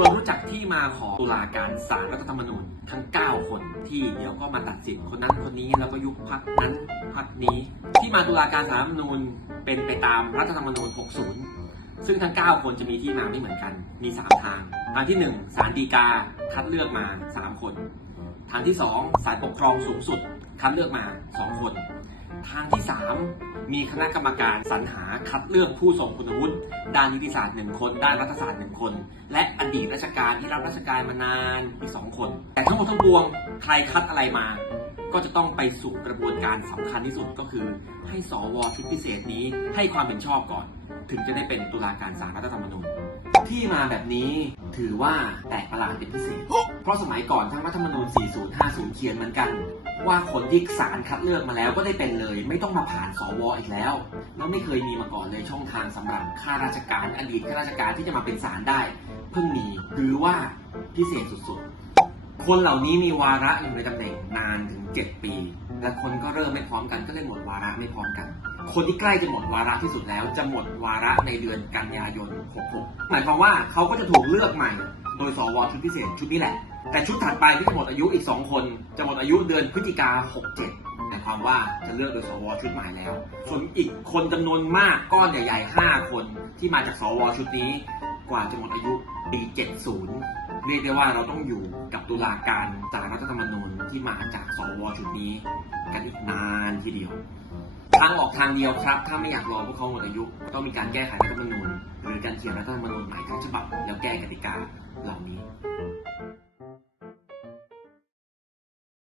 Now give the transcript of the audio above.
วนรู้จักที่มาของตุลาการศาลรัฐธรรมนูญทั้ง 9 คนที่เดี๋ยวก็มาตัดสินคนนั้นคนนี้แล้วก็ยุบพักนั้นพักนี้ ที่มาตุลาการศาลรัฐธรรมนูญเป็นไปตามรัฐธรรมนูญ 60 ซึ่งทั้ง 9 คนจะมีที่มาไม่เหมือนกัน มี 3 ทาง ทางที่ 1ศาลฎีกาคัดเลือกมา 3 คน ทางที่ 2ศาลปกครองสูงสุด คัดเลือกมา 2 คน ทางที่ 3 มีคณะกรรมการสรรหาคัดเลือกผู้ทรงคุณวุฒิด้านนิติศาสตร์หนึ่งคน ด้านรัฐศาสตร์หนึ่งคน และอดีตราชการที่รับราชการมานานอีกสองคน แต่ทั้งหมดทั้งปวงใครคัดอะไรมา ก็จะต้องไปสู่กระบวนการสำคัญที่สุดก็คือ ให้สวชุดพิเศษนี้ให้ความเห็นชอบก่อน ถึงจะได้เป็นตุลาการศาลรัฐธรรมนูญ ที่มาแบบนี้ถือว่าแตกประหลาดเป็นพิเศษ เพราะสมัยก่อนทั้งรัฐธรรมนูญ 40 50 เขียนเหมือนกัน ว่าคนที่ศาลคัดเลือกมาแล้วก็ได้เป็นเลย ไม่ต้องมาผ่านสวอีกแล้ว แล้วไม่เคยมีมาก่อนเลยช่องทางสำหรับข้าราชการอดีตข้าราชการที่จะมาเป็นศาลได้ เพิ่งมีถือว่าพิเศษสุดๆ คนเหล่านี้มีวาระอยู่ในตำแหน่งนานถึง 7 ปี และคนก็เริ่มไม่พร้อมกันก็เลยหมดวาระไม่พร้อมกัน คนที่ใกล้จะหมดวาระที่สุดแล้ว จะหมดวาระในเดือนกันยายน 66 หมายความว่าเขาก็จะถูกเลือกใหม่ โดยสวชุดพิเศษชุดนี้แหละ แต่ชุดถัดไปที่จะหมดอายุอีก 2 คน จะหมดอายุเดือนพฤศจิกา 67หมายความว่าจะเลือกโดยสวชุดใหม่แล้ว ส่วนอีกคนจำนวนมากก้อนใหญ่ๆ 5 คนที่มาจากสวชุดนี้ กว่าจะหมดอายุปี 70 เรียกได้ว่าเราต้องอยู่กับตุลาการสารรัฐธรรมนูญที่มาจากสวชุดนี้ กันอีกนานทีเดียว ทางออกทางเดียวครับ ถ้าไม่อยากรอพวกเขาหมดอายุ ต้องมีการแก้ไขรัฐธรรมนูญหรือการเขียนรัฐธรรมนูญใหม่ทั้งฉบับแล้วแก้กติกาเหล่านี้